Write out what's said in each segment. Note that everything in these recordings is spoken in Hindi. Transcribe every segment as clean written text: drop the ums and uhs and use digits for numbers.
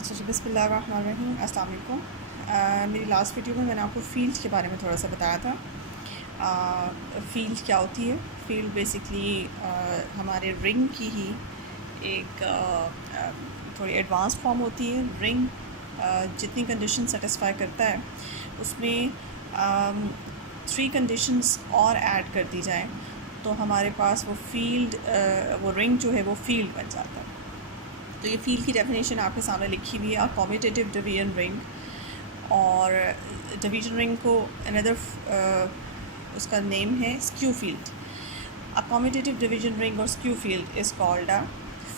अच्छा जी, बिस्मिल्लाहिर्रहमानिर्रहीम, अस्सलाम वालेकुम। मेरी लास्ट वीडियो में मैंने आपको फ़ील्ड के बारे में थोड़ा सा बताया था। फ़ील्ड क्या होती है? फ़ील्ड बेसिकली हमारे रिंग की ही एक थोड़ी एडवांस फॉर्म होती है। रिंग जितनी कंडीशन सेटिस्फाई करता है उसमें 3 कंडीशंस और ऐड कर दी जाएँ तो हमारे पास वो फ़ील्ड वो रिंग जो है वो फ़ील्ड बन जाता है। तो ये फ़ील्ड की डेफिनेशन आपके सामने लिखी हुई है, अ कम्यूटेटिव डिवीजन रिंग। और डिवीजन रिंग को अनदर उसका नेम है skew field. A commutative division ring और skew field is called a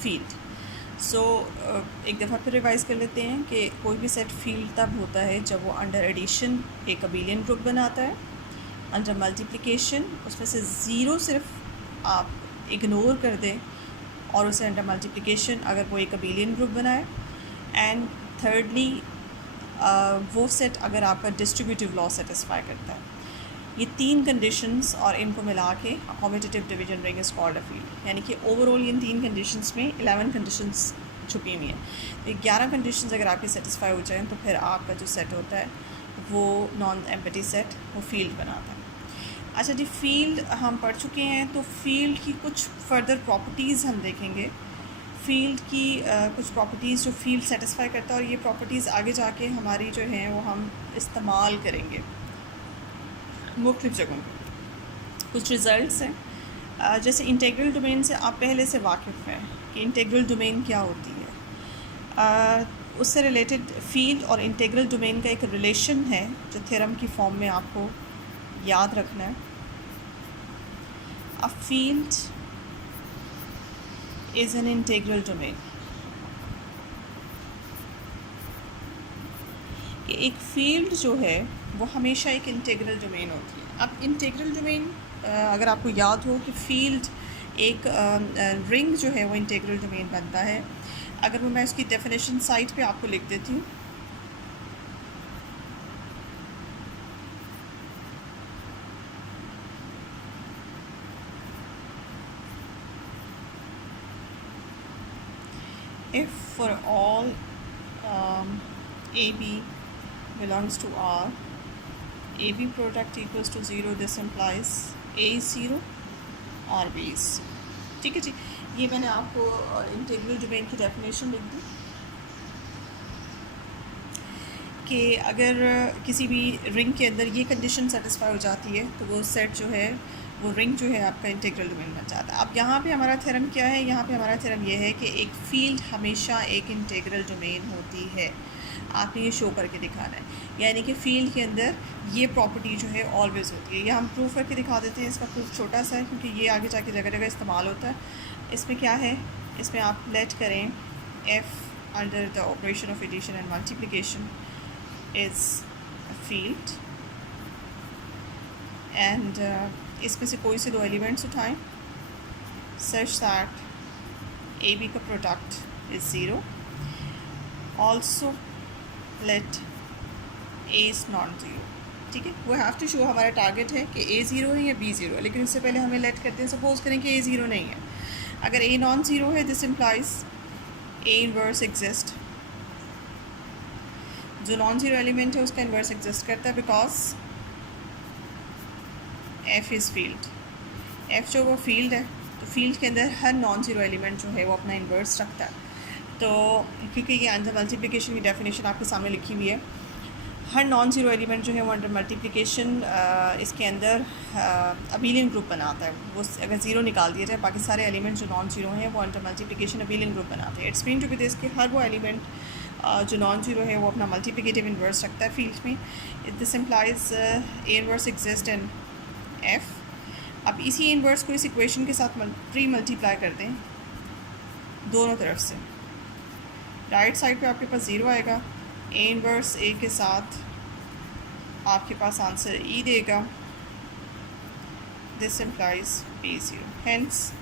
field. So एक दफ़ा फिर रिवाइज़ कर लेते हैं कि कोई भी सेट फील्ड तब होता है जब वो अंडर एडिशन एक अबेलियन ग्रुप बनाता है, अंडर मल्टीप्लिकेशन उसमें से ज़ीरो सिर्फ आप इग्नोर कर दें और उसे अंडर मल्टीप्लिकेशन अगर वो एक अबेलियन ग्रुप बनाए, एंड थर्डली वो सेट अगर आपका डिस्ट्रीब्यूटिव लॉ सेटिस्फाई करता है। ये 3 कंडीशंस और इनको मिला के commutative division ring is called a field. यानी कि ओवरऑल इन 3 कंडीशंस में 11 कंडीशंस छुपी हुई हैं। तो 11 कंडीशंस अगर आपकी सेटिस्फाई हो जाएँ तो फिर आपका जो सेट होता है वो नॉन एम्प्टी सेट वो फील्ड बनाता है। अच्छा जी, फ़ील्ड हम पढ़ चुके हैं, तो फ़ील्ड की कुछ फ़र्दर प्रॉपर्टीज़ हम देखेंगे। फ़ील्ड की कुछ प्रॉपर्टीज़ जो फ़ील्ड सेटिस्फाई करता है, और ये प्रॉपर्टीज़ आगे जाके हमारी जो हैं वो हम इस्तेमाल करेंगे मुख्तलिफ़ जगहों पर। कुछ रिज़ल्ट्स हैं, जैसे इंटीग्रल डोमेन से आप पहले से वाकिफ़ हैं कि इंटीग्रल डोमेन क्या होती है। उससे रिलेटेड फ़ील्ड और इंटीग्रल डोमेन का एक रिलेशन है जो थ्योरम की फॉर्म में आपको याद रखना है। अ field is an integral domain. कि एक फील्ड जो है वो हमेशा एक इंटीग्रल डोमेन होती है। अब इंटीग्रल डोमेन अगर आपको याद हो कि फील्ड एक रिंग जो है वो इंटीग्रल डोमेन बनता है। अगर मैं उसकी डेफिनेशन साइट पे आपको लिख देती हूँ। If for all AB belongs to R, AB product equals to 0, this implies A is 0 और B is 0। ठीक है जी, ये मैंने आपको इंटीग्रल डोमेन की डेफिनेशन लिख दी कि अगर किसी भी रिंग के अंदर ये कंडीशन सेटिस्फाई हो जाती है तो वो सेट जो है वो रिंग जो है आपका इंटीग्रल डोमेन बन जाता है। अब यहाँ पे हमारा थ्योरम क्या है? यहाँ पे हमारा थ्योरम ये है कि एक फ़ील्ड हमेशा एक इंटीग्रल डोमेन होती है। आपने ये शो करके दिखाना है, यानी कि फ़ील्ड के अंदर ये प्रॉपर्टी जो है ऑलवेज़ होती है। ये हम प्रूफ करके दिखा देते हैं। इसका प्रूफ छोटा सा है क्योंकि ये आगे जाके जगह जगह इस्तेमाल होता है। इसमें क्या है? इसमें आप लेट करें F under the operation of addition and multiplication is a field, and इसमें से कोई से दो एलिमेंट्स उठाएं such that AB का product is 0। also let A is non 0। ठीक है, वो हैव टू शो हमारा टारगेट है कि A 0 है या B 0 है, लेकिन उससे पहले हमें लेट करते हैं। सपोज करें कि A 0 नहीं है। अगर A नॉन 0 है, this implies A inverse exist. जो नॉन ज़ीरो एलिमेंट है उसका इन्वर्स एग्जिस्ट करता है because F is field. F जो वो फील्ड है, तो फील्ड के अंदर हर नॉन ज़ीरो एलिमेंट जो है वो अपना इन्वर्स रखता है। तो क्योंकि ये अंडर मल्टीप्लिकेशन की डेफिनेशन आपके सामने लिखी हुई है, हर नॉन ज़ीरो एलिमेंट जो है वो अंडर मल्टीप्लिकेशन इसके अंदर अबेलियन ग्रुप बनाता है। वो अगर ज़ीरो निकाल दिया जाए, बाकी सारे एलिमेंट जो नॉन ज़ीरो हैं वो अंडर मल्टीप्लिकेशन अबेलियन ग्रुप बनाते हैं। It's mean to be this कि हर वो एलिमेंट जो नॉन ज़ीरो है वो अपना मल्टीप्लिकेटिव इन्वर्स रखता है फील्ड में। This implies A inverse exist in F. अब इसी इन्वर्स को इस इक्वेशन के साथ प्री मल्टीप्लाई कर दें दोनों तरफ से। राइट साइड पे आपके पास 0 आएगा, ए इन्वर्स ए के साथ आपके पास आंसर ई देगा। This implies B 0। हेंस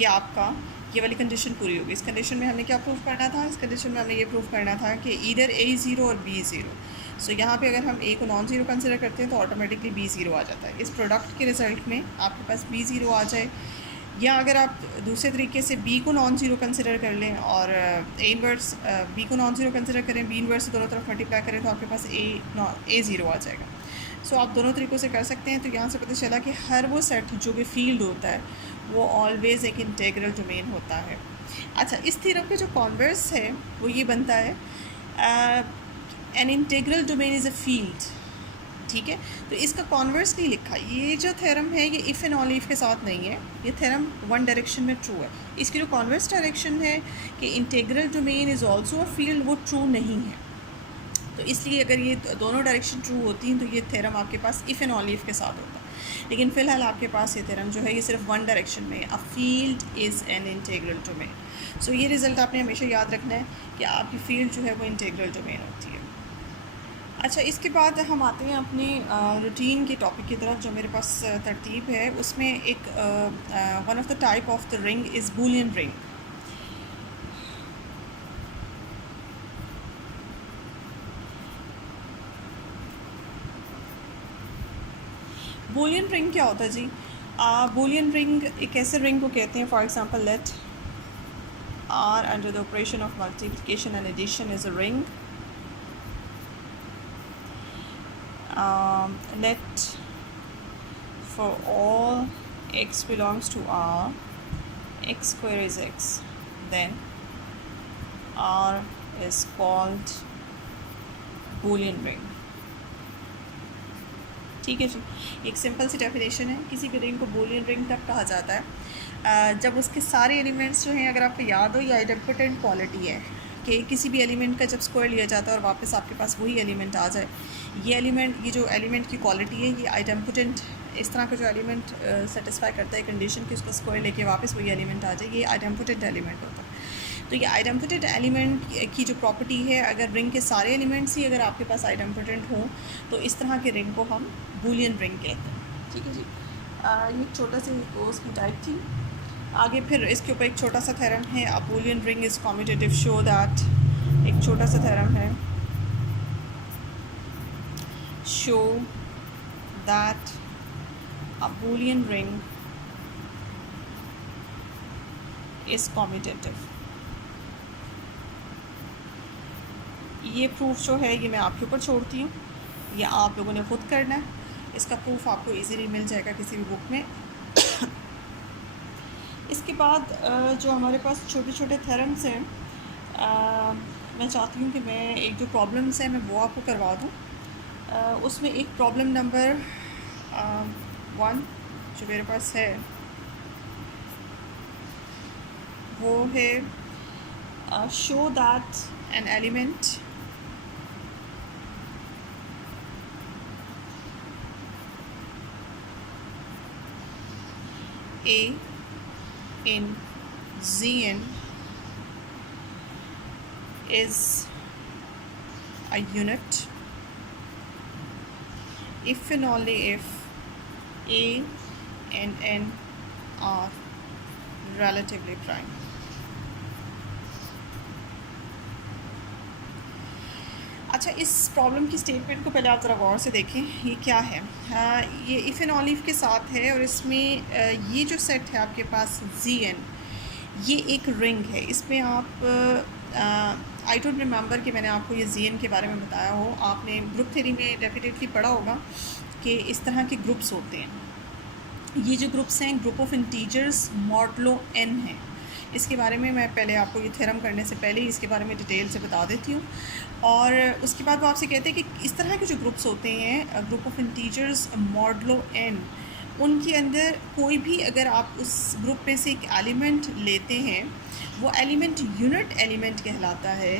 ये आपका ये वाली कंडीशन पूरी होगी। इस कंडीशन में हमें क्या प्रूफ करना था? इस कंडीशन में हमें ये प्रूफ करना था कि इधर A 0 और B 0। सो यहाँ पे अगर हम A को नॉन ज़ीरो कंसिडर करते हैं तो ऑटोमेटिकली B 0 आ जाता है। इस प्रोडक्ट के रिज़ल्ट में आपके पास B 0 आ जाए, या अगर आप दूसरे तरीके से बी को नॉन ज़ीरो कंसिडर कर लें और ए इनवर्स बी को नॉन ज़ीरो कंसिडर करें, बी इनवर्स से दोनों तरफ मल्टीप्लाई करें तो आपके पास ए ज़ीरो आ जाएगा। सो आप दोनों तरीक़ों से कर सकते हैं। तो यहाँ से पता चला कि हर वो सेट जो कि फील्ड होता है वो ऑलवेज़ एक इंटेग्रल डोमेन होता है। अच्छा, इस थ्योरम का जो कॉन्वर्स है वो ये बनता है, N integral domain is a field. ठीक है, तो इसका कॉन्वर्स नहीं लिखा। ये जो थ्योरम है ये इफ़ एंड ओनली इफ़ के साथ नहीं है, ये थ्योरम वन डायरेक्शन में ट्रू है। इसकी जो कॉन्वर्स डायरेक्शन है कि integral domain is also a field, वो ट्रू नहीं है। तो इसलिए अगर ये दोनों डायरेक्शन ट्रू होती हैं तो ये थ्योरम आपके पास इफ़ एंड ओनली इफ़ के साथ होता है। लेकिन फ़िलहाल आपके पास ये थ्योरम जो है ये सिर्फ वन डायरेक्शन में, a field is an integral domain. So ये रिज़ल्ट आपने हमेशा याद रखना है कि आपकी फील्ड जो है वो इंटेग्रल डोमेन होती है। अच्छा, इसके बाद हम आते हैं अपने रूटीन के टॉपिक की तरफ। जो मेरे पास तरतीब है उसमें एक one of the type of the ring is Boolean ring. Boolean ring क्या होता है जी? बूलियन रिंग एक ऐसे रिंग को कहते हैं, for example let R under the operation of multiplication and addition is a ring. Let for all x belongs to R, x square is x, then R is called Boolean ring। ठीक है जी, एक सिंपल सी डेफिनेशन है। किसी भी रिंग को बूलियन रिंग तब कहा जाता है जब उसके सारे एलिमेंट्स जो हैं, अगर आपको याद हो, ये आइडेम्पोटेंट क्वालिटी है कि किसी भी एलिमेंट का जब स्क्वायर लिया जाता है और वापस आपके पास वही एलिमेंट आ जाए, ये एलिमेंट, ये जो एलिमेंट की क्वालिटी है ये आइडेम्पोटेंट, इस तरह का जो एलिमेंट सेटिस्फाई करता है कंडीशन कि उसका स्क्वायर लेके वापस वही एलिमेंट आ जाए, ये आइडेम्पोटेंट एलिमेंट होता है। तो ये आइडेम्पोटेंट एलिमेंट की जो प्रॉपर्टी है, अगर रिंग के सारे एलिमेंट्स ही अगर आपके पास आइडेम्पोटेंट हों तो इस तरह के रिंग को हम बूलियन रिंग कहते हैं। ठीक है जी, ये एक छोटा सा कोर्स की टाइप थी। आगे फिर इसके ऊपर एक छोटा सा थ्योरम है, a Boolean ring is commutative, show that, एक छोटा सा थ्योरम है, show that a Boolean ring is commutative. ये प्रूफ जो है ये मैं आपके ऊपर छोड़ती हूँ, ये आप लोगों ने खुद करना है। इसका प्रूफ आपको इजीली मिल जाएगा किसी भी बुक में। इसके बाद जो हमारे पास छोटे छोटे थ्योरम्स हैं, मैं चाहती हूँ कि मैं एक जो प्रॉब्लम्स हैं मैं वो आपको करवा दूँ। उसमें एक प्रॉब्लम नंबर 1 जो मेरे पास है वो है show that an element A in Zn is a unit if and only if A and N are relatively prime। अच्छा, इस प्रॉब्लम की स्टेटमेंट को पहले आप ज़रा गौर से देखें, ये क्या है। ये इफ़ एंड ओनली इफ के साथ है और इसमें ये जो सेट है आपके पास Zn, ये एक रिंग है। इसमें आप आई डोंट रिमेंबर कि मैंने आपको ये Zn के बारे में बताया हो। आपने ग्रुप थ्योरी में डेफिनेटली पढ़ा होगा कि इस तरह के ग्रुप्स होते हैं। ये जो ग्रुप्स हैं group of integers modulo n है। इसके बारे में मैं पहले आपको ये थ्योरम करने से पहले ही इसके बारे में डिटेल से बता देती हूँ। और उसके बाद वो आपसे कहते हैं कि इस तरह के जो ग्रुप्स होते हैं group of integers modulo n, उनके अंदर कोई भी अगर आप उस ग्रुप में से एक एलिमेंट लेते हैं वो एलिमेंट यूनिट एलिमेंट कहलाता है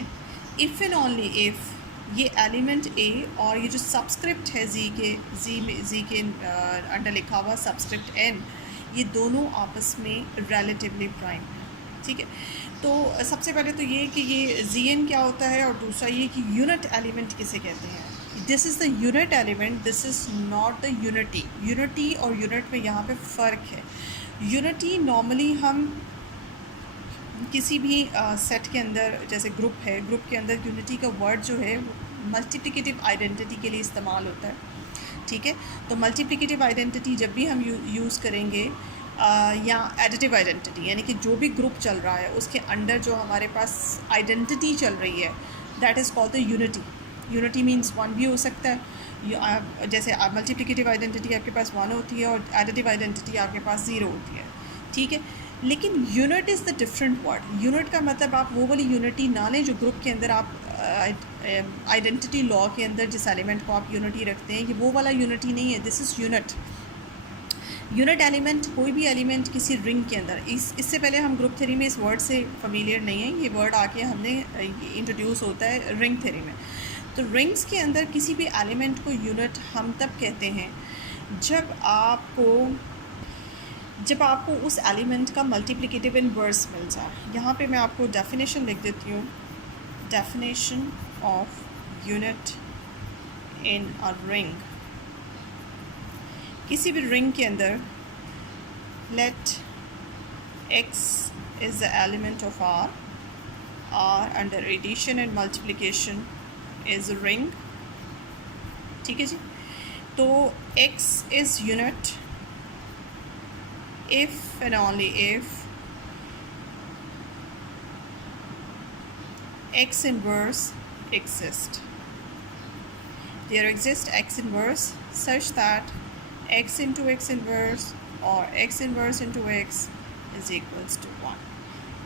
इफ़ एंड ओनली इफ़ ये एलिमेंट A और ये जो सबस्क्रिप्ट है जी के अंडर लिखा हुआ सबस्क्रिप्ट n, ये दोनों आपस में रिलेटिवली प्राइम है। ठीक है, तो सबसे पहले तो ये कि ये Zn क्या होता है और दूसरा ये कि यूनिट एलिमेंट किसे कहते हैं। This is the unit element, this is not the unity. Unity और यूनिट में यहाँ पे फ़र्क है। यूनिटी नॉर्मली हम किसी भी सेट के अंदर, जैसे ग्रुप है, ग्रुप के अंदर यूनिटी का वर्ड जो है वो मल्टीप्लिकेटिव आइडेंटिटी के लिए इस्तेमाल होता है। ठीक है, तो मल्टीप्लिकेटिव आइडेंटिटी जब भी हम यूज़ करेंगे या एडिटिव आइडेंटिटी, यानी कि जो भी ग्रुप चल रहा है उसके अंडर जो हमारे पास आइडेंटिटी चल रही है, that is called the unity. Unity means one भी हो सकता है, जैसे मल्टीप्लिकेटिव आइडेंटिटी आपके पास वन होती है और एडिटिव आइडेंटिटी आपके पास ज़ीरो होती है, ठीक है. लेकिन unit is the different word. Unit का मतलब आप वो वाली यूनिटी ना लें जो ग्रुप के अंदर आप आइडेंटिटी लॉ के अंदर जिस एलिमेंट को आप यूनिटी रखते हैं, ये वो वाला यूनिटी नहीं है. This is unit. Unit element कोई भी एलिमेंट किसी रिंग के अंदर, इससे पहले हम ग्रुप थ्योरी में इस वर्ड से फेमिलियर नहीं है, ये वर्ड आके हमने इंट्रोड्यूस होता है रिंग थ्योरी में. तो रिंग्स के अंदर किसी भी एलिमेंट को यूनिट हम तब कहते हैं जब आपको उस एलिमेंट का मल्टीप्लिकेटिव इनवर्स मिल जाए. यहाँ पे मैं आपको डेफिनेशन लिख देती हूँ. Definition of unit in a ring. किसी भी रिंग के अंदर let x is the element of r under addition and multiplication is a ring, ठीक है जी. तो x is unit if and only if x inverse exists. There exists x inverse such that x into x inverse or x inverse into x is equals to 1.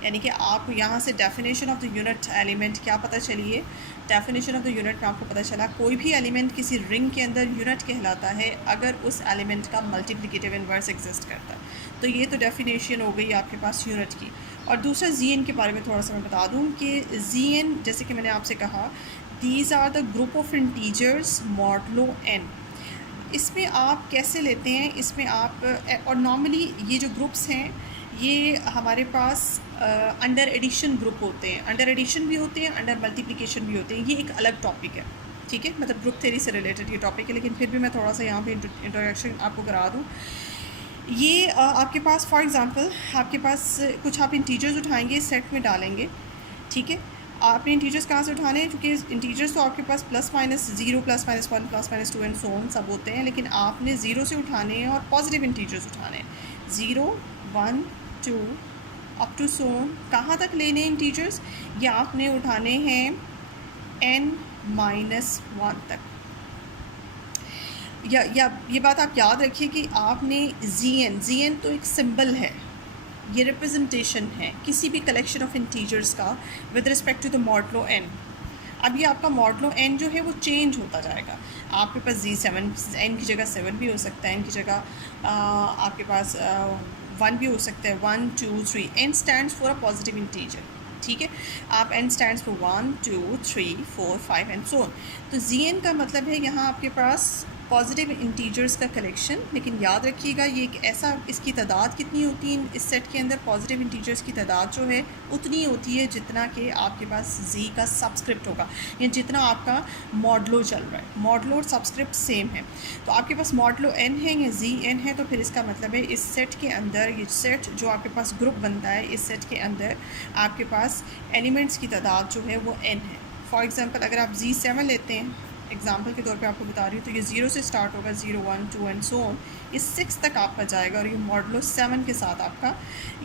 यानी कि आप यहाँ से definition of the unit element क्या पता चलिए. डेफिनेशन ऑफ द यूनिट में आपको पता चला कोई भी एलिमेंट किसी रिंग के अंदर यूनिट कहलाता है अगर उस एलिमेंट का मल्टीप्लिकेटिव इनवर्स एग्जिस्ट करता है. तो ये तो डेफिनेशन हो गई आपके पास यूनिट की. और दूसरा ZN के बारे में थोड़ा सा मैं बता दूँ कि ZN, जैसे कि मैंने आपसे कहा, these are the group of integers modulo n. इसमें आप कैसे लेते हैं, इसमें आप और नॉर्मली ये जो ग्रुप्स हैं ये हमारे पास अंडर एडिशन ग्रुप होते हैं. अंडर एडिशन भी होते हैं, अंडर मल्टीप्लिकेशन भी होते हैं. ये एक अलग टॉपिक है, ठीक है, मतलब ग्रुप थ्योरी से रिलेटेड ये टॉपिक है. लेकिन फिर भी मैं थोड़ा सा यहाँ पे इंट्रोडक्शन आपको करा दूँ. ये आपके पास फॉर एग्ज़ाम्पल आपके पास कुछ आप इंटीजर्स उठाएंगे, सेट में डालेंगे, ठीक है. आपने इंटीजर्स कहाँ से उठाने हैं, क्योंकि इंटीजर्स तो आपके पास plus minus zero, plus minus one, plus minus two and so on सब होते हैं. लेकिन आपने ज़ीरो से उठाने हैं और पॉजिटिव इंटीजर्स उठाने हैं. 0, 1, 2 अप टू सो ऑन. कहाँ तक लेने हैं इंटीजर्स, ये आपने उठाने हैं n-1 तक. या ये बात आप याद रखिए कि आपने ZN तो एक सिंबल है, ये रिप्रेजेंटेशन है किसी भी कलेक्शन ऑफ इंटीजर्स का with respect to the modulo n. अब ये आपका मॉडलो n जो है वो चेंज होता जाएगा. आपके पास Z7 n की जगह 7 भी हो सकता है, n की जगह आपके पास 1 भी हो सकता है. 1, 2, 3. n stands for a positive integer, ठीक है. आप n stands for 1, 2, 3, 4, 5 and so on. तो ZN का मतलब है यहाँ आपके पास पॉजिटिव इंटीजर्स का कलेक्शन. लेकिन याद रखिएगा ये एक ऐसा, इसकी तादाद कितनी होती है इस सेट के अंदर, पॉजिटिव इंटीजर्स की तादाद जो है उतनी होती है जितना कि आपके पास Z का सबस्क्रिप्ट होगा, या जितना आपका मॉडलो चल रहा है. मॉडलो और सबस्क्रिप्ट सेम है. तो आपके पास मॉडलो n है या ZN है, तो फिर इसका मतलब है इस सेट के अंदर, ये सेट जो आपके पास ग्रुप बनता है, इस सेट के अंदर आपके पास एलिमेंट्स की तादाद जो है वो n है. फॉर एग्ज़ाम्पल अगर आप Z7 लेते हैं, एग्जाम्पल के तौर पे आपको बता रही हूँ, तो ये 0 से स्टार्ट होगा, 0, 1, 2 एंड सो ऑन. ये 6 तक आपका जाएगा और ये मॉडलो 7 के साथ आपका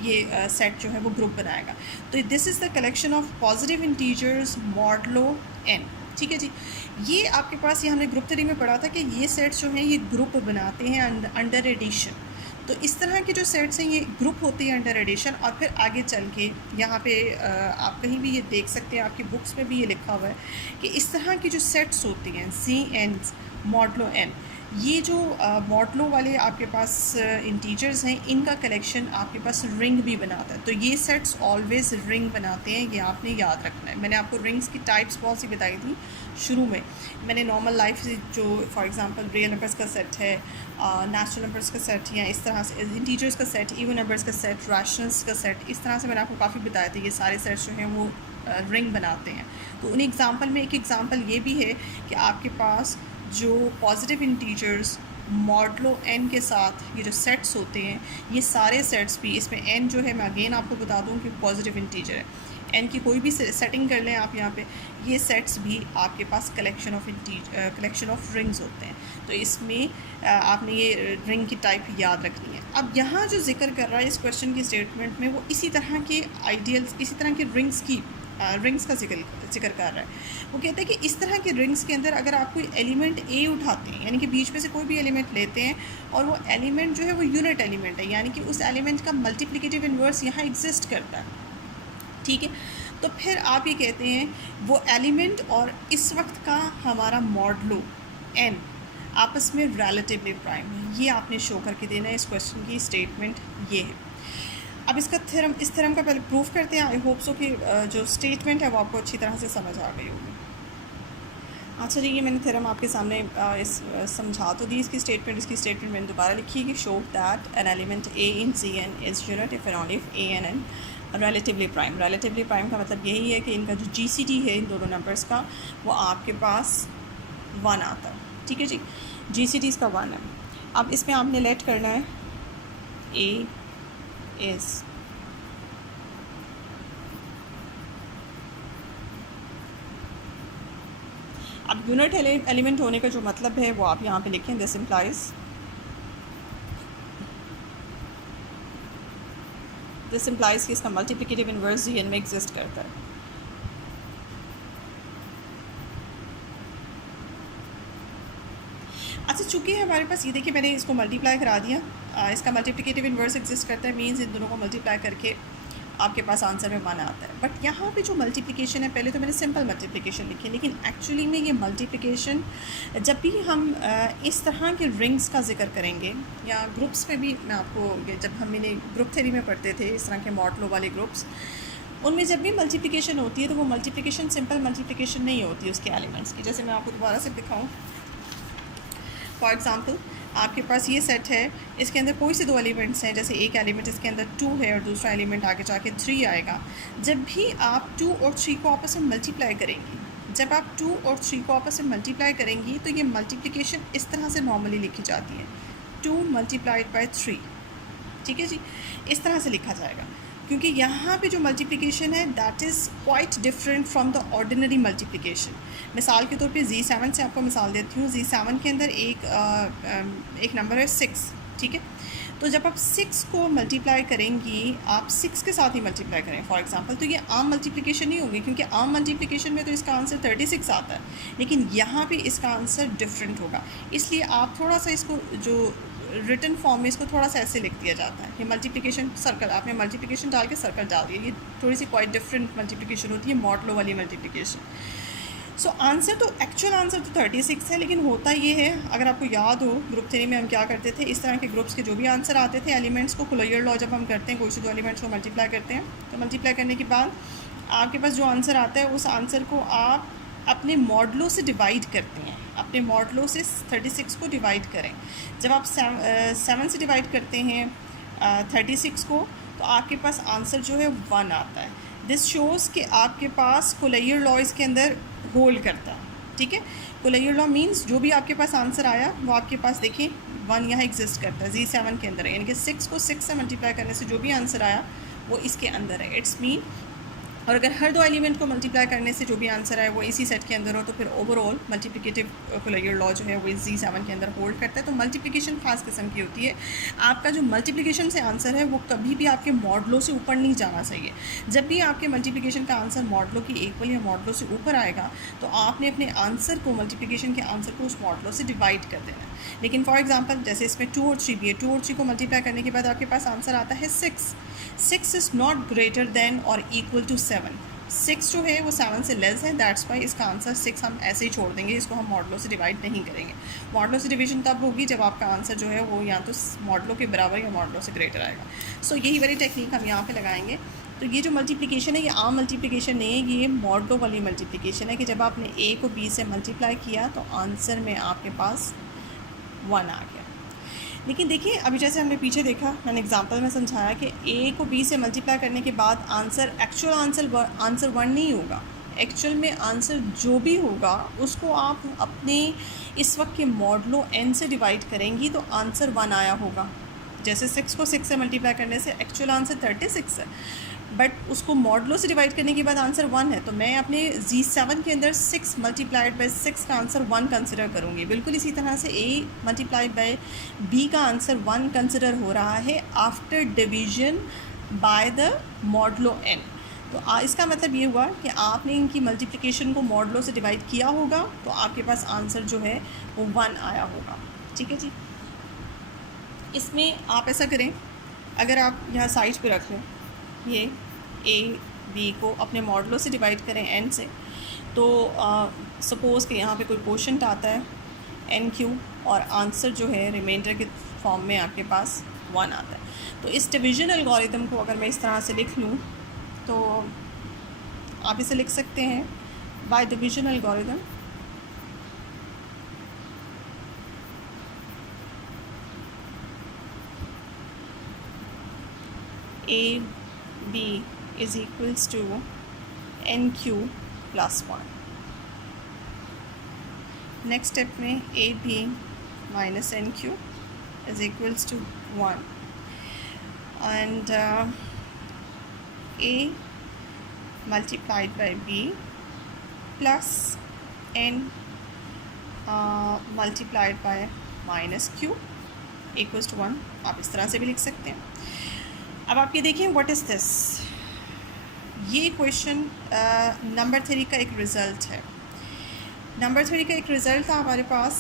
ये सेट जो है वो ग्रुप बनाएगा. तो this is the collection of positive integers modulo n, ठीक है जी. ये आपके पास, ये हमने ग्रुप थ्योरी में पढ़ा था कि ये सेट्स जो हैं ये ग्रुप बनाते हैं अंडर एडिशन. तो इस तरह के जो सेट्स हैं ये ग्रुप होते हैं अंडर एडिशन. और फिर आगे चल के यहाँ पे आप कहीं भी ये देख सकते हैं, आपकी बुक्स में भी ये लिखा हुआ है कि इस तरह की जो सेट्स होती हैं ZN मॉडलो n, ये जो मॉडलो वाले आपके पास इंटीजर्स हैं, इनका कलेक्शन आपके पास रिंग भी बनाता है. तो ये सेट्स ऑलवेज रिंग बनाते हैं, ये आपने याद रखना है. मैंने आपको रिंग्स की टाइप्स बहुत सी बताई थी शुरू में. मैंने नॉर्मल लाइफ से जो फॉर एग्जांपल रियल नंबर्स का सेट है, नेचुरल नंबर्स का सेट, या इस तरह से इंटीजर्स का सेट, इवन नंबर्स का सेट, रैशनल्स का सेट, इस तरह से मैंने आपको काफ़ी बताया था. ये सारे सेट्स जो हैं वो रिंग बनाते हैं. तो उन एग्ज़ाम्पल में एक एग्ज़ाम्पल ये भी है कि आपके पास जो पॉजिटिव इंटीजर्स मॉडलो n के साथ ये जो सेट्स होते हैं, ये सारे सेट्स भी, इसमें n जो है मैं अगेन आपको बता दूं कि पॉजिटिव इंटीजर है, n की कोई भी सेटिंग कर लें आप यहाँ पे, ये सेट्स भी आपके पास कलेक्शन ऑफ रिंग्स होते हैं। तो इसमें आपने ये रिंग की टाइप याद रखनी है। अब यहाँ जो जिक्र कर रहा है इस क्वेश्चन की स्टेटमेंट में, वो इसी तरह के आइडियल्स, इसी तरह के रिंग्स का जिक्र कर रहा है। वो कहते हैं कि इस तरह के रिंग्स के अंदर अगर आप कोई एलिमेंट ए उठाते हैं, यानी कि बीच में से कोई भी एलिमेंट लेते हैं, और वो एलिमेंट जो है वो यूनिट एलिमेंट है, यानी कि उस एलिमेंट का मल्टीप्लिकेटिव इन्वर्स यहाँ एग्जिस्ट करता है, ठीक है। तो फिर आप ये कहते हैं वो एलिमेंट और इस वक्त का हमारा मॉडलो n आपस में रिलेटिवली प्राइम है। ये आपने शो करके देना है। इस क्वेश्चन की स्टेटमेंट ये है। अब इसका थ्योरम, इस थ्योरम का पहले प्रूफ करते हैं। आई होप सो कि जो स्टेटमेंट है वो आपको अच्छी तरह से समझ आ गई होगी। अच्छा जी, ये मैंने थ्योरम आपके सामने समझा तो दी इसकी स्टेटमेंट मैंने दोबारा लिखी कि show that an element A in Cn is unit if and only if A and n relatively prime. Relatively prime का मतलब यही है कि इनका जो GCD है इन दोनों नंबर्स का, वो आपके पास 1 आता है, ठीक है जी। GCD इसका 1 है। अब इसमें आपने लेट करना है A इज़ अब यूनिट एलिमेंट होने का जो मतलब है वो आप यहाँ पे लिखें, दिस इम्प्लाइज कि इसका मल्टीप्लिकेटिव इन्वर्स Gn में एग्जिस्ट करता है। अच्छा, चूँकि हमारे पास ये देखिए मैंने इसको मल्टीप्लाई करा दिया, इसका मल्टीप्लिकेटिव इन्वर्स एग्जिस्ट करता है, मीन्स इन दोनों को मल्टीप्लाई करके आपके पास आंसर में 1 आता है। बट यहाँ पे जो मल्टीप्लिकेशन है, पहले तो मैंने सिंपल मल्टीप्लिकेशन लिखी, लेकिन एक्चुअली में ये मल्टीप्लिकेशन जब भी हम इस तरह के रिंग्स का जिक्र करेंगे, या ग्रुप्स में भी मैं आपको, जब हम मैंने ग्रुप थ्योरी में पढ़ते थे इस तरह के मॉडलो वाले ग्रुप्स, उनमें जब भी मल्टीप्लिकेशन होती है तो वो मल्टीप्लिकेशन सिंपल मल्टीप्लिकेशन नहीं होती उसके एलिमेंट्स की। जैसे मैं आपको दोबारा से दिखाऊँ, फॉर एग्ज़ाम्पल आपके पास ये सेट है, इसके अंदर कोई से 2 एलिमेंट्स हैं, जैसे एक एलिमेंट इसके अंदर 2 है और दूसरा एलिमेंट आगे जाके 3 आएगा। जब भी आप 2 और 3 को आपस में मल्टीप्लाई करेंगी, जब आप 2 और 3 को आपस में मल्टीप्लाई करेंगी तो ये मल्टीप्लिकेशन इस तरह से नॉर्मली लिखी जाती है, 2 मल्टीप्लाइड बाय 3, ठीक है जी। इस तरह से लिखा जाएगा, क्योंकि यहाँ पे जो मल्टीप्लिकेशन है that is quite different from the ordinary multiplication. मिसाल के तौर पे Z7 से आपको मिसाल देती हूँ। Z7 के अंदर एक नंबर है 6, ठीक है। तो जब आप 6 को मल्टीप्लाई करेंगी, आप 6 के साथ ही मल्टीप्लाई करें फॉर एग्जांपल, तो ये आम मल्टीप्लिकेशन नहीं होगी, क्योंकि आम मल्टीप्लिकेशन में तो इसका आंसर 36 आता है, लेकिन यहाँ पे इसका आंसर डिफरेंट होगा। इसलिए आप थोड़ा सा इसको, जो रिटन फॉर्म में इसको थोड़ा सा ऐसे लिख दिया जाता है, ये मल्टीप्लिकेशन सर्कल, आपने मल्टीप्लिकेशन डाल के सर्कल डाल दिया, ये थोड़ी सी क्वाइट डिफरेंट मल्टीप्लिकेशन होती है, मॉडलो वाली मल्टीप्लिकेशन। सो आंसर तो, एक्चुअल आंसर तो 36 है, लेकिन होता ये है, अगर आपको याद हो ग्रुप थ्योरी में हम क्या करते थे, इस तरह के ग्रुप्स के जो भी आंसर आते थे एलिमेंट्स को, कुलोयर लॉ जब हम करते हैं, कोई से 2 एलिमेंट्स को मल्टीप्लाई करते हैं, तो मल्टीप्लाई करने के बाद आपके पास जो आंसर आता है, उस आंसर को आप अपने मॉडलो से डिवाइड करते हैं, अपने मॉडलो से 36 को डिवाइड करें। जब आप 7 से डिवाइड करते हैं 36 को, तो आपके पास आंसर जो है 1 आता है। दिस शोज़ कि आपके पास कुलोयर लॉ इसके अंदर होल्ड करता है, ठीक है। कुलोयर लॉ मीन्स जो भी आपके पास आंसर आया वो आपके पास देखिए 1 यहाँ एग्जिस्ट करता है, Z7 के अंदर है, यानी कि 6 को 6 से मल्टीप्लाई करने से जो भी आंसर आया वो इसके अंदर है, इट्स मीन। और अगर हर 2 एलिमेंट को मल्टीप्लाई करने से जो भी आंसर आए वो इसी सेट के अंदर हो, तो फिर ओवरऑल मल्टीप्लिकेटिव कुलोयर लॉ जो है वो Z7 के अंदर होल्ड करता है। तो मल्टीप्लिकेशन खास किस्म की होती है। आपका जो मल्टीप्लिकेशन से आंसर है वो कभी भी आपके मॉडलो से ऊपर नहीं जाना चाहिए। जब भी आपके मल्टीप्लिकेशन का आंसर मॉडलो की इक्वल या मॉडलो से ऊपर आएगा, तो आपने अपने आंसर को, मल्टीप्लिकेशन के आंसर को उस मॉडलो से डिवाइड कर देना है। लेकिन फॉर एग्जाम्पल जैसे इसमें 2 और 3 भी है, 2 और 3 को मल्टीप्लाई करने के बाद आपके पास आंसर आता है 6। 6 इज़ नॉट ग्रेटर देन और इक्वल टू 7। 6 जो है वो 7 से लेस है, दैट्स वाई इसका आंसर 6 हम ऐसे ही छोड़ देंगे, इसको हम मॉडलो से डिवाइड नहीं करेंगे। मॉडलो से डिवीजन तब होगी जब आपका आंसर जो है वो या तो मॉडलो के बराबर या मॉडलो से ग्रेटर आएगा। सो यही वाली टेक्निक हम यहाँ पे लगाएंगे। तो ये जो मल्टीप्लिकेशन है ये आम मल्टीप्लिकेशन नहीं है, ये मॉडलो वाली मल्टीप्लिकेशन है कि जब आपने A को B से मल्टीप्लाई किया तो आंसर में आपके पास 1 आ गया। लेकिन देखिए अभी जैसे हमने पीछे देखा, मैंने एग्जांपल में समझाया कि A को B से मल्टीप्लाई करने के बाद आंसर, एक्चुअल आंसर 1 नहीं होगा। एक्चुअल में आंसर जो भी होगा उसको आप अपने इस वक्त के मॉडलो n से डिवाइड करेंगी तो आंसर 1 आया होगा। जैसे 6 को 6 से मल्टीप्लाई करने से एक्चुअल आंसर 36 है, बट उसको मॉडलो से डिवाइड करने के बाद आंसर 1 है, तो मैं अपने Z7 के अंदर 6 मल्टीप्लाइड बाई 6 का आंसर 1 कंसिडर करूँगी। बिल्कुल इसी तरह से A मल्टीप्लाइड बाई B का आंसर 1 कंसिडर हो रहा है after division by the modulo n। तो इसका मतलब ये हुआ कि आपने इनकी मल्टीप्लिकेशन को मॉडलो से डिवाइड किया होगा तो आपके पास आंसर जो है वो 1 आया होगा। ठीक है जी। इसमें आप ऐसा करें, अगर आप यहाँ साइड पे रख लें, ये A B को अपने मॉडलो से डिवाइड करें n से, तो सपोज़ कि यहाँ पे कोई क्वोशंट आता है NQ और आंसर जो है रिमाइंडर के फॉर्म में आपके पास 1 आता है। तो इस डिवीजन एल्गोरिथम को अगर मैं इस तरह से लिख लूँ तो आप इसे लिख सकते हैं bye division algorithm A B is equals to NQ plus 1। Next step में AB minus NQ is equals to 1 and A multiplied by B plus N multiplied by minus Q equals to 1। आप इस तरह से भी लिख सकते हैं। अब आप ये देखिए, व्हाट इज़ दिस, ये क्वेश्चन नंबर 3 का एक रिज़ल्ट है। नंबर 3 का एक रिज़ल्ट था हमारे पास।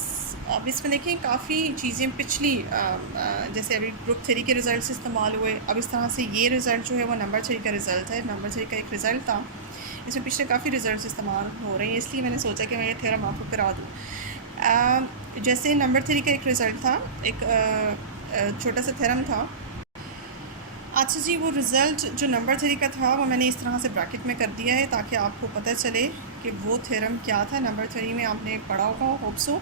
अब इसमें देखें काफ़ी चीज़ें पिछली जैसे अभी ग्रुप 3 के रिज़ल्ट इस्तेमाल हुए, अब इस तरह से ये रिज़ल्ट जो है वो नंबर 3 का रिज़ल्ट है। नंबर 3 का एक रिज़ल्ट था, इसमें पिछले काफ़ी रिज़ल्ट इस्तेमाल हो रहे हैं, इसलिए मैंने सोचा कि मैं ये थ्योरम आपको करा दूँ। जैसे नंबर 3 का एक रिज़ल्ट था, एक छोटा सा थ्योरम था। अच्छा जी, वो रिज़ल्ट जो नंबर 3 का था वो मैंने इस तरह से ब्रैकेट में कर दिया है ताकि आपको पता चले कि वो थ्योरम क्या था। नंबर 3 में आपने पढ़ा होगा, होप सो,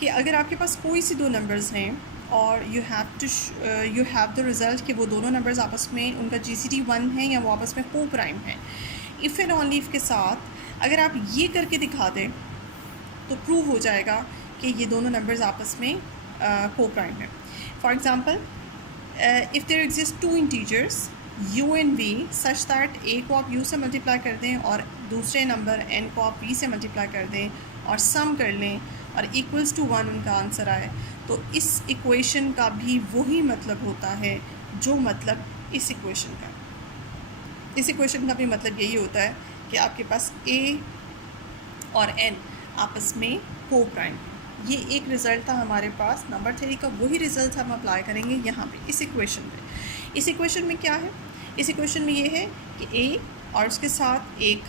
कि अगर आपके पास कोई सी दो नंबर्स हैं और यू हैव द रिज़ल्ट कि वो दोनों नंबर्स आपस में उनका GCD 1 है या वो आपस में को प्राइम है, इफ़ एंड ओनली इफ़ के साथ अगर आप ये करके दिखा दें तो प्रूव हो जाएगा कि ये दोनों नंबर्स आपस में को प्राइम है। For example, if there exist two integers u and v such that a को आप u से मल्टीप्लाई कर दें और दूसरे नंबर n को आप v से मल्टीप्लाई कर दें और सम कर लें और इक्वल्स टू 1 उनका आंसर आए, तो इस इक्वेशन का भी वही मतलब होता है जो मतलब इस इक्वेशन का। इस इक्वेशन का भी मतलब यही होता है कि आपके पास a और n आपस में को प्राइम। ये एक रिज़ल्ट था हमारे पास नंबर 3 का, वही रिज़ल्ट हम अप्लाई करेंगे यहाँ पे इस इक्वेशन पे। इस इक्वेशन में क्या है, इस इक्वेशन में ये है कि a और उसके साथ एक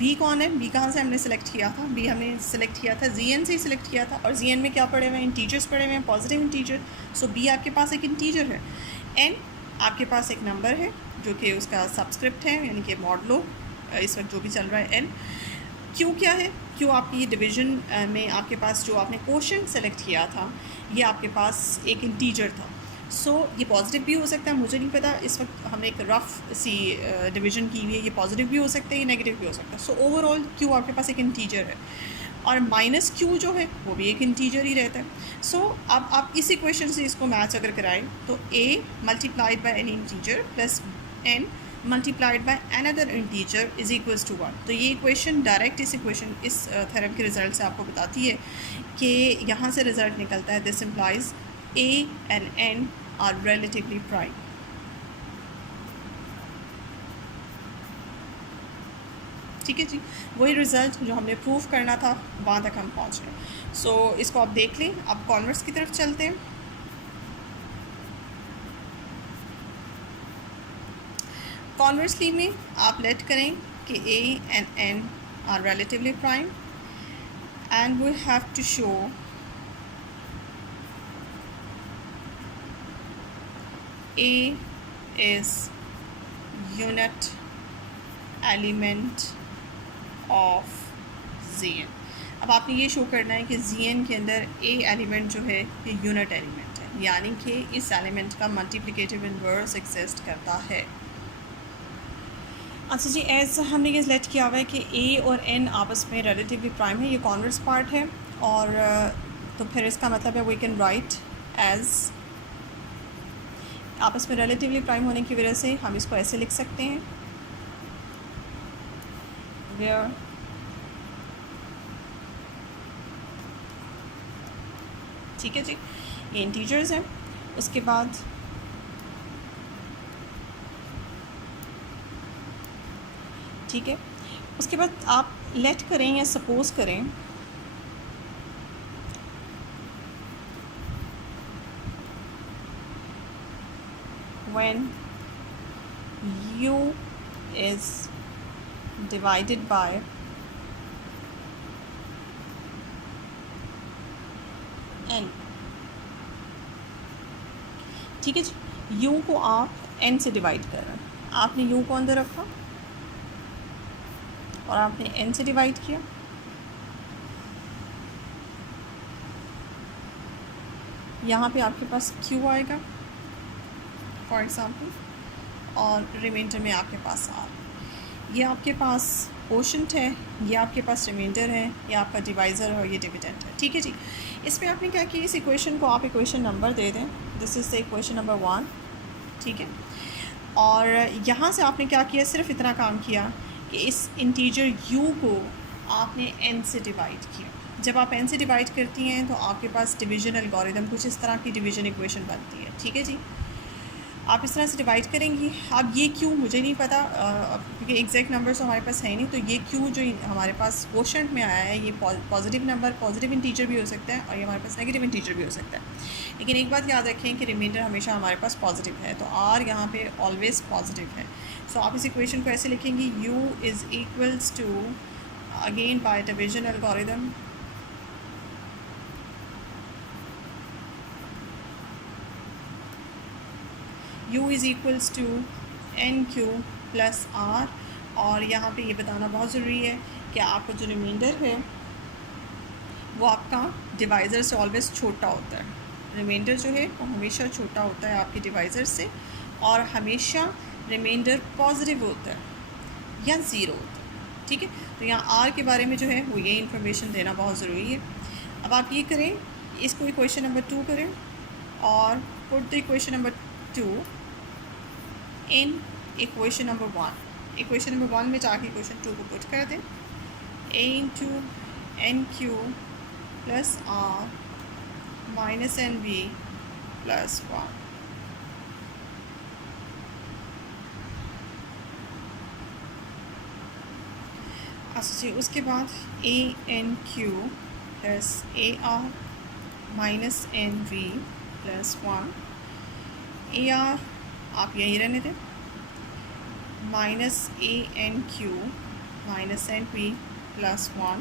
b कौन है, b कहाँ से हमने सेलेक्ट किया था, b हमने सेलेक्ट किया था Zn से ही सिलेक्ट किया था, और Zn में क्या पड़े हुए हैं, इंटीजर्स पड़े हुए हैं, पॉजिटिव इंटीजर। सो b आपके पास एक इंटीजर है, n आपके पास एक नंबर है जो कि उसका सबस्क्रिप्ट है, यानी कि मॉडलो इस वक्त जो भी चल रहा है n। क्यों क्या है, क्यों आपकी डिवीजन में आपके पास जो आपने क्वोशंट सेलेक्ट किया था ये आपके पास एक इंटीजर था। सो ये पॉजिटिव भी हो सकता है, मुझे नहीं पता, इस वक्त हमने एक रफ़ सी डिवीजन की हुई है, ये पॉजिटिव भी हो सकता है, ये नेगेटिव भी हो सकता है। सो ओवरऑल क्यू आपके पास एक इंटीजर है और माइनस क्यू जो है वो भी एक इंटीजर ही रहता है। सो अब आप इस इक्वेशन से इसको मैच अगर कराएं तो a multiplied by an integer plus n multiplied by another integer is equals to 1। तो ये इक्वेशन डायरेक्ट इस थ्योरम के रिज़ल्ट से आपको बताती है कि यहाँ से रिज़ल्ट निकलता है, this implies a and n are relatively prime. ठीक है जी, वही रिज़ल्ट जो हमने प्रूव करना था वहाँ तक हम पहुँच गए। सो इसको आप देख लें। अब कॉन्वर्स की तरफ चलते हैं। कॉन्वर्सली में आप लेट करें कि a and n are relatively prime and we have to show a is unit element of Zn। अब आपने ये शो करना है कि Zn के अंदर a एलिमेंट जो है ये यूनिट एलिमेंट है, यानी कि इस एलिमेंट का मल्टीप्लिकेटिव इन्वर्स एग्जिस्ट करता है। अच्छा जी, एज़ हमने ये लेट किया हुआ है कि ए और एन आपस में रिलेटिवली प्राइम है, ये कॉन्वर्स पार्ट है, और तो फिर इसका मतलब है वी कैन राइट एज़, आपस में रिलेटिवली प्राइम होने की वजह से हम इसको ऐसे लिख सकते हैं, वेयर ठीक है जी, ये इंटीजर्स हैं। उसके बाद ठीक है, उसके बाद आप लेट करें या सपोज़ करें when u is divided by n, ठीक है जी, u को आप n से डिवाइड कर रहे हैं, आपने u को अंदर रखा और आपने n से डिवाइड किया, यहाँ पे आपके पास q आएगा फॉर एग्ज़ाम्पल, और रिमाइंडर में आपके पास r, ये आपके पास कोशेंट है, ये आपके पास रिमाइंडर है, ये आपका डिवाइज़र है और ये डिविडेंड है। ठीक है जी, इसमें आपने क्या किया, इस इक्वेशन को आप इक्वेशन नंबर दे दें, this is the equation number 1, ठीक है। और यहाँ से आपने क्या किया, सिर्फ इतना काम किया कि इस इंटीजर u को आपने n से डिवाइड किया। जब आप n से डिवाइड करती हैं तो आपके पास डिवीजन एल्गोरिथम कुछ इस तरह की डिवीजन इक्वेशन बनती है। ठीक है जी, आप इस तरह से डिवाइड करेंगी। अब ये क्यों मुझे नहीं पता, क्योंकि एग्जैक्ट नंबर्स तो हमारे पास है नहीं, तो ये क्यों जो हमारे पास क्वोशंट में आया है, ये पॉजिटिव नंबर, पॉजिटिव इंटीजर भी हो सकता है और ये हमारे पास नेगेटिव इंटीजर भी हो सकता है। लेकिन एक बात याद रखें कि रिमाइंडर हमेशा हमारे पास पॉजिटिव है, तो आर यहाँ पे ऑलवेज़ पॉजिटिव है। सो आप इस इक्वेशन को ऐसे लिखेंगी, u is equals to, again by division algorithm, u is equals to N Q plus R, और यहाँ पे ये बताना बहुत ज़रूरी है कि आपका जो रिमाइंडर है वो आपका डिवाइज़र से ऑलवेज़ छोटा होता है। रिमाइंडर जो है वो हमेशा छोटा होता है आपके डिवाइज़र से, और हमेशा रिमाइंडर पॉजिटिव होता है या ज़ीरो होता है। ठीक है, तो यहाँ आर के बारे में जो है वो ये इन्फॉर्मेशन देना बहुत ज़रूरी है। अब आप ये करें, इसको इक्वेशन नंबर 2 करें और put the equation number 2 in equation number 1। Equation number 1 में जाके इक्वेशन 2 को पुट कर दें, a into n Q plus r minus n b plus 1। अच्छा जी, उसके बाद a n Q plus a r minus n v plus 1, a r आप यहीं रहने दें, minus a n q minus n p plus 1,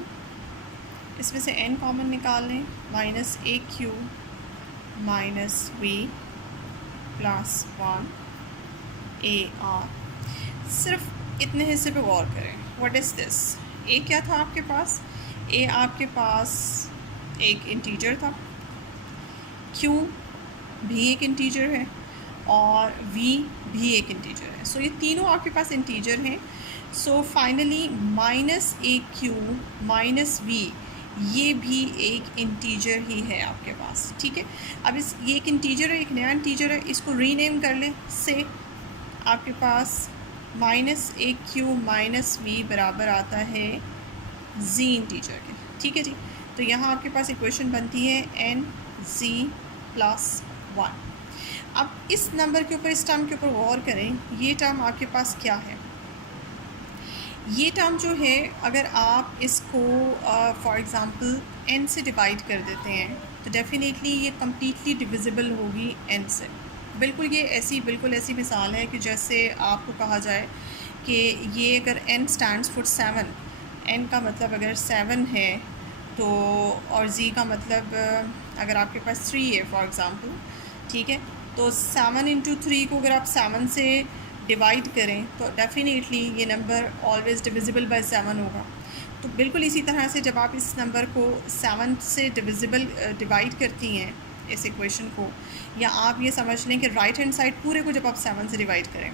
इसमें से n कॉमन निकाल लें, minus A Q minus v plus 1 a r. सिर्फ इतने हिस्से पे गौर करें, व्हाट इज़ दिस, ए क्या था आपके पास, ए आपके पास एक इंटीजर था, क्यू भी एक इंटीजर है और v भी एक इंटीजर है। सो ये तीनों आपके पास इंटीजर हैं। सो फाइनली माइनस ए क्यू माइनस वी, ये भी एक इंटीजर ही है आपके पास। ठीक है, अब इस ये एक इंटीजर है, एक नया इंटीजर है, इसको रीनेम कर लें से आपके पास माइनस ए क्यू माइनस वी बराबर आता है z इंटीजर के। ठीक है जी, तो यहाँ आपके पास इक्वेशन बनती है n z प्लस 1। अब इस नंबर के ऊपर, इस टर्म के ऊपर गौर करें, ये टर्म आपके पास क्या है, ये टर्म जो है अगर आप इसको फॉर एग्ज़ाम्पल n से डिवाइड कर देते हैं तो डेफिनेटली ये कम्प्लीटली डिविजिबल होगी n से। बिल्कुल बिल्कुल ऐसी मिसाल है कि जैसे आपको कहा जाए कि ये अगर n स्टैंड्स फॉर 7, n का मतलब अगर 7 है तो, और z का मतलब अगर आपके पास 3 है फॉर एग्ज़ाम्पल, ठीक है, तो 7 इंटू 3 को अगर आप 7 से डिवाइड करें तो डेफिनेटली ये नंबर ऑलवेज़ डिविजिबल बाय 7 होगा। तो बिल्कुल इसी तरह से जब आप इस नंबर को 7 से डिवाइड करती हैं इस इक्वेशन को, या आप ये समझ लें कि राइट हैंड साइड पूरे को जब आप 7 से डिवाइड करें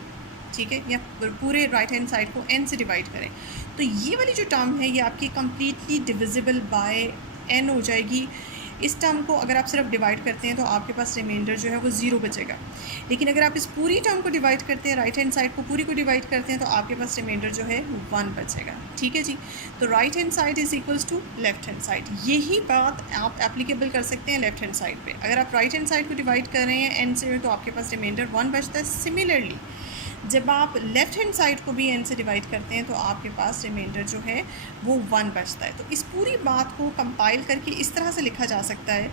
ठीक है, या पूरे राइट हैंड साइड को n से डिवाइड करें, तो ये वाली जो टर्म है ये आपकी कम्प्लीटली डिविजिबल बाय n हो जाएगी। इस टर्म को अगर आप सिर्फ डिवाइड करते हैं तो आपके पास रिमाइंडर जो है वो 0 बचेगा। लेकिन अगर आप इस पूरी टर्म को डिवाइड करते हैं, राइट हैंड साइड को पूरी को डिवाइड करते हैं, तो आपके पास रिमाइंडर जो है 1 बचेगा। ठीक है जी, तो right hand side is equals to left hand side. यही बात आप एप्लीकेबल कर सकते हैं लेफ्ट हैंड साइड पे। अगर आप राइट हैंड साइड को डिवाइड कर रहे हैं n से, तो आपके पास रिमाइंडर 1 बचता है। सिमिलरली जब आप लेफ़्ट हैंड साइड को भी n से डिवाइड करते हैं तो आपके पास रिमाइंडर जो है वो 1 बचता है। तो इस पूरी बात को कंपाइल करके इस तरह से लिखा जा सकता है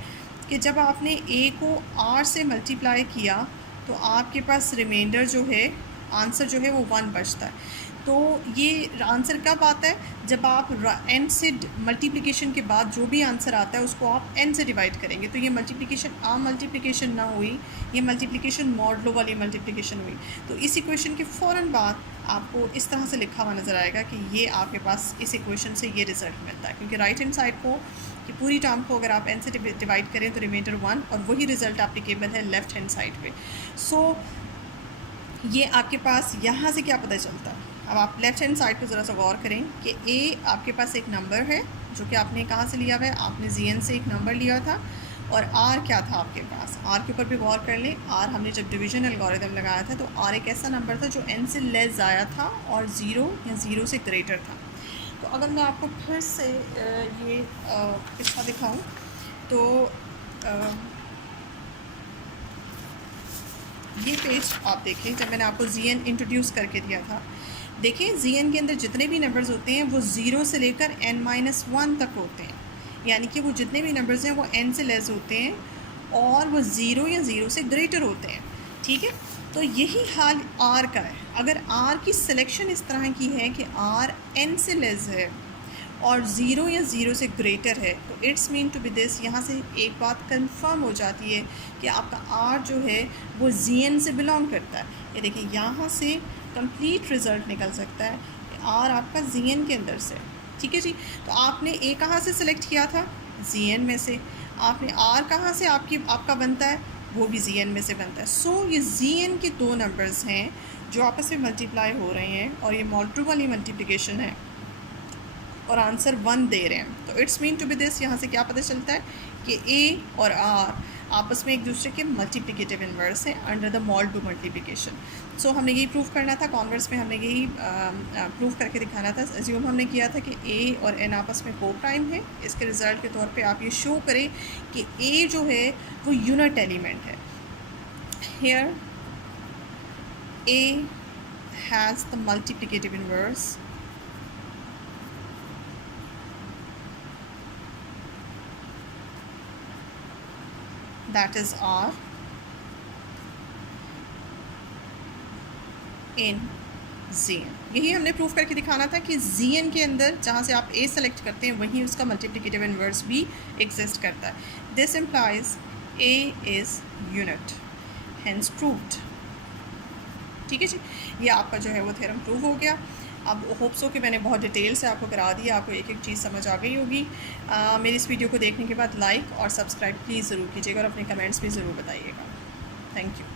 कि जब आपने a को r से मल्टीप्लाई किया तो आपके पास रिमाइंडर जो है, आंसर जो है वो 1 बचता है। तो ये आंसर कब आता है? जब आप n से मल्टीप्लिकेशन के बाद जो भी आंसर आता है उसको आप n से डिवाइड करेंगे। तो ये मल्टीप्लिकेशन आम मल्टीप्लिकेशन ना हुई, ये मल्टीप्लिकेशन मॉडलो वाली मल्टीप्लिकेशन हुई। तो इस इक्वेशन के फ़ौरन बाद आपको इस तरह से लिखा हुआ नज़र आएगा कि ये आपके पास इस इक्वेशन से ये रिज़ल्ट मिलता है, क्योंकि राइट हैंड साइड को कि पूरी टर्म को अगर आप n से डिवाइड करें तो रिमाइंडर 1, और वही रिज़ल्ट एप्लीकेबल है लेफ़्ट हैंड साइड पे। सो ये आपके पास यहाँ से क्या पता चलता है? अब आप लेफ़्ट हैंड साइड पे ज़रा सा गौर करें कि a आपके पास एक नंबर है जो कि आपने कहाँ से लिया हुआ है, आपने Zn से एक नंबर लिया था, और r क्या था आपके पास? r के ऊपर भी गौर कर लें। r हमने जब डिवीजन एल्गोरिथम लगाया था तो r एक ऐसा नंबर था जो n से लेस आया था और 0 या 0 से ग्रेटर था। तो अगर मैं आपको फिर से ये किस्सा दिखाऊँ तो ये पेज आप देखें, जब मैंने आपको Zn इंट्रोड्यूस करके दिया था, देखें Zn के अंदर जितने भी नंबर्स होते हैं वो 0 से लेकर n-1 तक होते हैं, यानी कि वो जितने भी नंबर्स हैं वो n से लेस होते हैं और वो 0 या 0 से ग्रेटर होते हैं। ठीक है, तो यही हाल r का है। अगर r की सिलेक्शन इस तरह की है कि r n से लेस है और 0 या 0 से ग्रेटर है, तो it's mean to be this, यहाँ से एक बात कंफर्म हो जाती है कि आपका r जो है वो Zn से बिलोंग करता है। ये देखिए, यहाँ से कंप्लीट रिज़ल्ट निकल सकता है कि r आपका Zn के अंदर से। ठीक है जी, तो आपने a कहाँ से सिलेक्ट किया था? Zn में से। आपने r कहाँ से आपका बनता है? वो भी Zn में से बनता है। सो ये Zn के दो नंबर्स हैं जो आपस में मल्टीप्लाई हो रहे हैं, और ये मॉडल वाली मल्टीप्लिकेशन है और आंसर 1 दे रहे हैं। तो it's mean to be this, यहाँ से क्या पता चलता है कि a और r आपस में एक दूसरे के मल्टीप्लिकेटिव इन्वर्स हैं अंडर द मॉडल मल्टीप्लिकेशन। सो हमने यही प्रूव करना था, कॉन्वर्स में हमने यही प्रूव करके दिखाना था। एज्यूम हमने किया था कि a और n आपस में को प्राइम है। इसके रिज़ल्ट के तौर पे आप ये शो करें कि a जो है वो यूनिट एलिमेंट है। Here a has the multiplicative inverse that is r in Zn। यही हमने प्रूफ करके दिखाना था कि Zn के अंदर जहाँ से आप a सेलेक्ट करते हैं वहीं उसका मल्टीप्लिकेटिव इन्वर्स भी एग्जिस्ट करता है। This implies a is unit, hence proved। ठीक है जी, ये आपका जो है वो थ्योरम प्रूव हो गया। अब होप्स हो कि मैंने बहुत डिटेल से आपको करा दिया, आपको एक एक चीज़ समझ आ गई होगी। मेरी इस वीडियो को देखने के बाद लाइक और सब्सक्राइब प्लीज़ ज़रूर कीजिएगा और अपने कमेंट्स भी ज़रूर बताइएगा। Thank you.